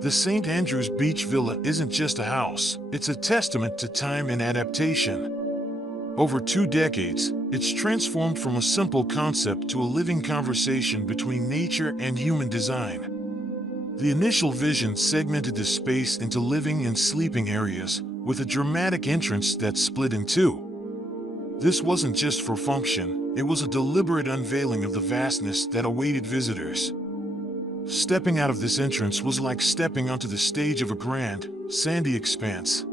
The St. Andrews Beach Villa isn't just a house, it's a testament to time and adaptation. Over 2 decades, it's transformed from a simple concept to a living conversation between nature and human design. The initial vision segmented the space into living and sleeping areas, with a dramatic entrance that split in two. This wasn't just for function, it was a deliberate unveiling of the vastness that awaited visitors. Stepping out of this entrance was like stepping onto the stage of a grand, sandy expanse.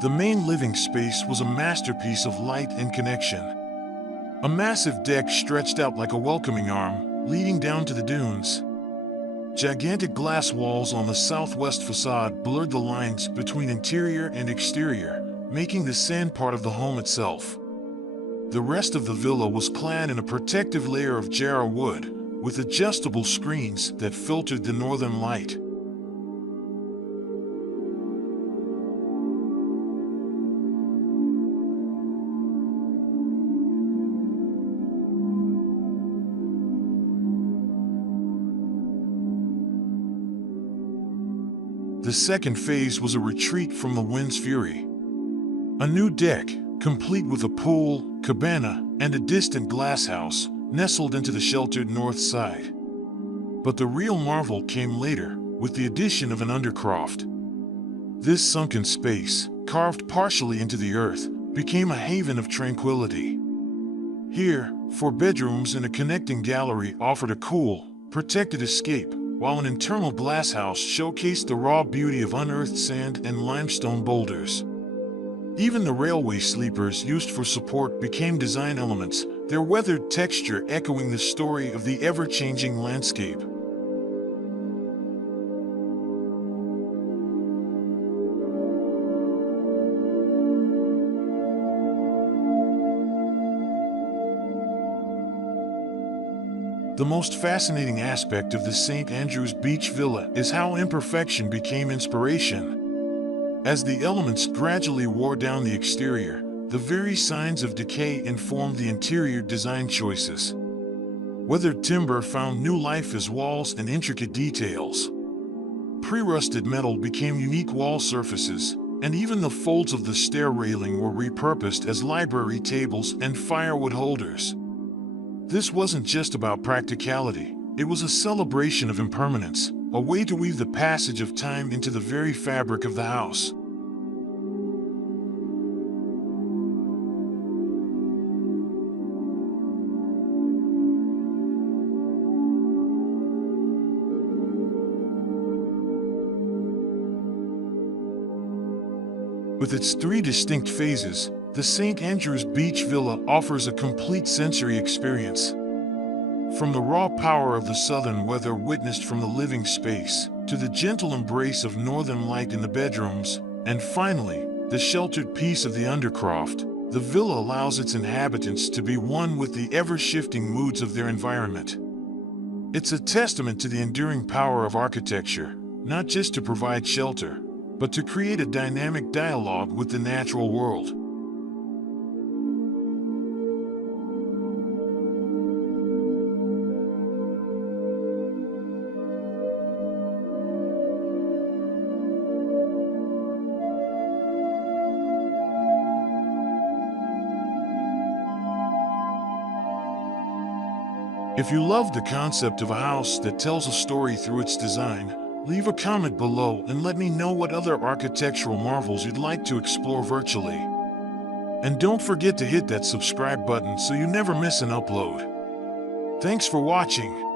The main living space was a masterpiece of light and connection. A massive deck stretched out like a welcoming arm, leading down to the dunes. Gigantic glass walls on the southwest façade blurred the lines between interior and exterior, making the sand part of the home itself. The rest of the villa was clad in a protective layer of jarrah wood, with adjustable screens that filtered the northern light. The second phase was a retreat from the wind's fury. A new deck, complete with a pool, cabana, and a distant glasshouse, nestled into the sheltered north side. But the real marvel came later, with the addition of an undercroft. This sunken space, carved partially into the earth, became a haven of tranquility. Here, 4 bedrooms and a connecting gallery offered a cool, protected escape, while an internal glasshouse showcased the raw beauty of unearthed sand and limestone boulders. Even the railway sleepers used for support became design elements, their weathered texture echoing the story of the ever-changing landscape. The most fascinating aspect of the St. Andrews Beach Villa is how imperfection became inspiration. As the elements gradually wore down the exterior, the very signs of decay informed the interior design choices. Weathered timber found new life as walls and intricate details. Pre-rusted metal became unique wall surfaces, and even the folds of the stair railing were repurposed as library tables and firewood holders. This wasn't just about practicality, it was a celebration of impermanence, a way to weave the passage of time into the very fabric of the house. With its 3 distinct phases, the St. Andrews Beach Villa offers a complete sensory experience. From the raw power of the southern weather witnessed from the living space, to the gentle embrace of northern light in the bedrooms, and finally, the sheltered peace of the undercroft, the villa allows its inhabitants to be one with the ever-shifting moods of their environment. It's a testament to the enduring power of architecture, not just to provide shelter, but to create a dynamic dialogue with the natural world. If you love the concept of a house that tells a story through its design, leave a comment below and let me know what other architectural marvels you'd like to explore virtually. And don't forget to hit that subscribe button so you never miss an upload. Thanks for watching.